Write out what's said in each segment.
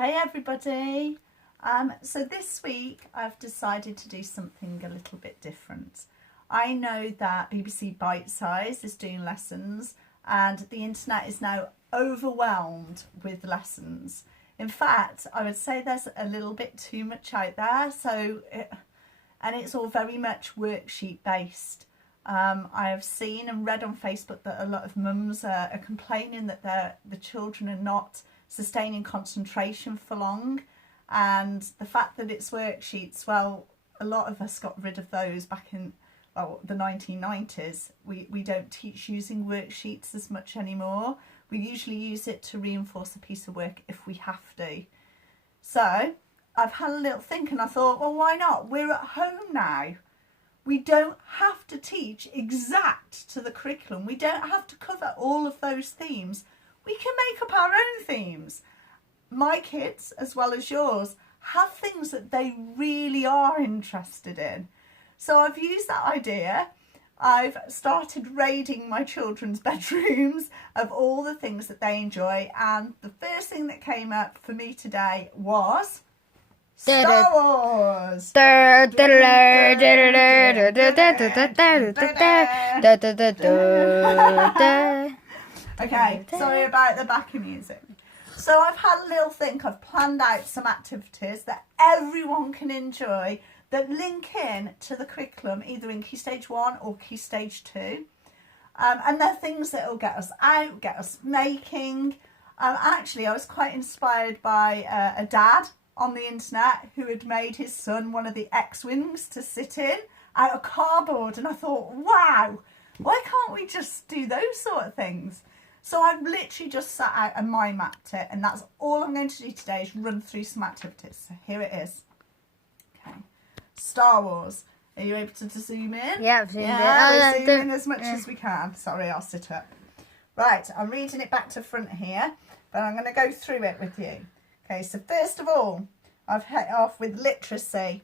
Hey everybody! So this week I've decided to do something a little bit different. I know that BBC Bite Size is doing lessons and the internet is now overwhelmed with lessons. In fact, I would say there's a little bit too much out there, and it's all very much worksheet based. I have seen and read on Facebook that a lot of mums are complaining that the children are not sustaining concentration for long, and the fact that it's worksheets, well, a lot of us got rid of those back in the 1990s. We don't teach using worksheets as much anymore. We usually use it to reinforce a piece of work if we have to. So I've had a little think and I thought, well, why not? We're at home now. We don't have to teach exact to the curriculum. We don't have to cover all of those themes. We can make up our own themes. My kids, as well as yours, have things that they really are interested in. So I've used that idea. I've started raiding my children's bedrooms of all the things that they enjoy. And the first thing that came up for me today was Star Wars. Okay, sorry about the backing music. So I've had a little think. I've planned out some activities that everyone can enjoy that link in to the curriculum, either in Key Stage 1 or Key Stage 2. And they're things that will get us out, get us making. Actually, I was quite inspired by a dad on the internet who had made his son one of the X-Wings to sit in out of cardboard. And I thought, wow, why can't we just do those sort of things? So I've literally just sat out and mind mapped it, and that's all I'm going to do today is run through some activities. So here it is. Okay, Star Wars. Are you able to zoom in? Yeah, I've zoomed in. We're zooming in as much as we can. Sorry, I'll sit up. Right, I'm reading it back to front here, but I'm going to go through it with you. Okay, so first of all, I've hit off with literacy.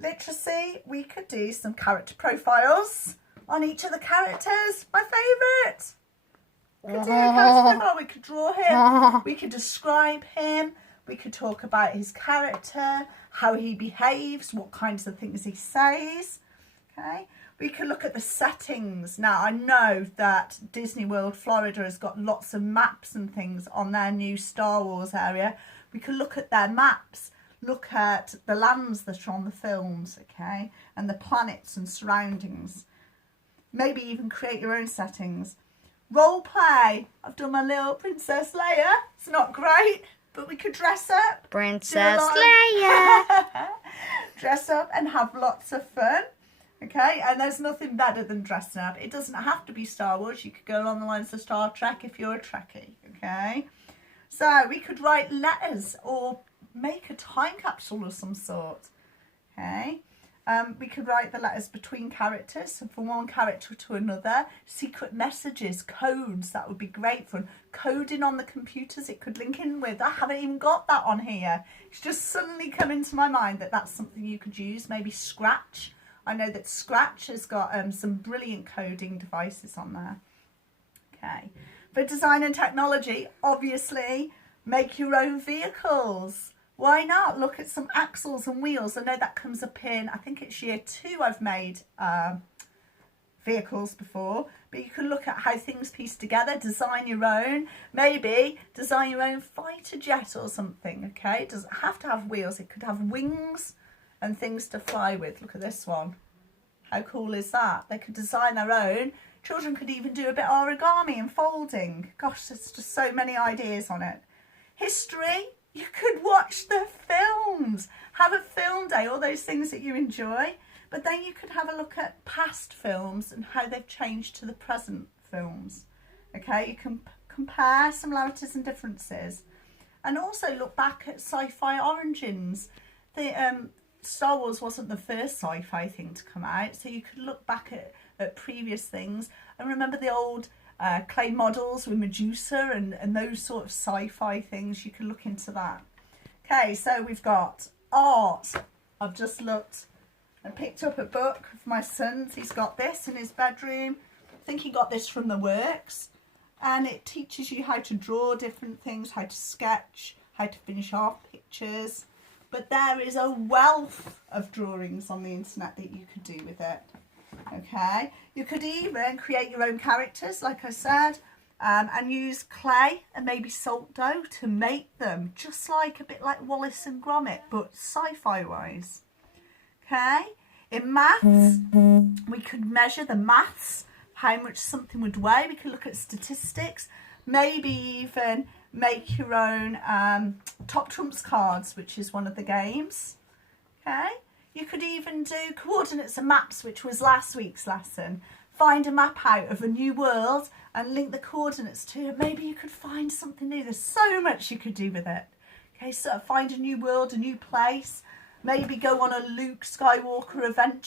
Literacy, we could do some character profiles on each of the characters. My favourite. We could do a character profile. We could draw him. We could describe him. We could talk about his character, how he behaves, what kinds of things he says. Okay. We could look at the settings. Now, I know that Disney World Florida has got lots of maps and things on their new Star Wars area. We could look at their maps, look at the lands that are on the films, okay, and the planets and surroundings. Maybe even create your own settings. Role play. I've done my little Princess Leia. It's not great, but we could dress up. Princess Leia. Dress up and have lots of fun. Okay, and there's nothing better than dressing up. It doesn't have to be Star Wars. You could go along the lines of Star Trek if you're a Trekkie. Okay, so we could write letters or make a time capsule of some sort. Okay. We could write the letters between characters, so from one character to another. Secret messages, codes, that would be great fun. Coding on the computers, it could link in with. I haven't even got that on here. It's just suddenly come into my mind that that's something you could use. Maybe Scratch. I know that Scratch has got some brilliant coding devices on there. Okay. For design and technology, obviously, make your own vehicles. Why not? Look at some axles and wheels. I know that comes up in, I think it's year 2 I've made vehicles before. But you can look at how things piece together, design your own. Maybe design your own fighter jet or something, okay? It doesn't have to have wheels. It could have wings and things to fly with. Look at this one. How cool is that? They could design their own. Children could even do a bit of origami and folding. Gosh, there's just so many ideas on it. History. You could watch the films, have a film day, all those things that you enjoy. But then you could have a look at past films and how they've changed to the present films. Okay, you can compare similarities and differences. And also look back at sci-fi origins. Star Wars wasn't the first sci-fi thing to come out, so you could look back at previous things and remember the old clay models with Medusa and those sort of sci-fi things. You can look into that. Okay, so we've got art. I've just looked and picked up a book for my son's. He's got this in his bedroom. I think he got this from the works, and it teaches you how to draw different things, how to sketch, how to finish off pictures. But there is a wealth of drawings on the internet that you could do with it. Okay, you could even create your own characters, like I said, and use clay and maybe salt dough to make them, just like a bit like Wallace and Gromit, but sci-fi wise. Okay, in maths, we could measure the maths, how much something would weigh. We could look at statistics, maybe even make your own top trumps cards, which is one of the games. Okay, you could even do coordinates and maps, which was last week's lesson. Find a map out of a new world and link the coordinates to it. Maybe you could find something new. There's so much you could do with it. Okay, so find a new world, a new place. Maybe go on a Luke Skywalker adventure.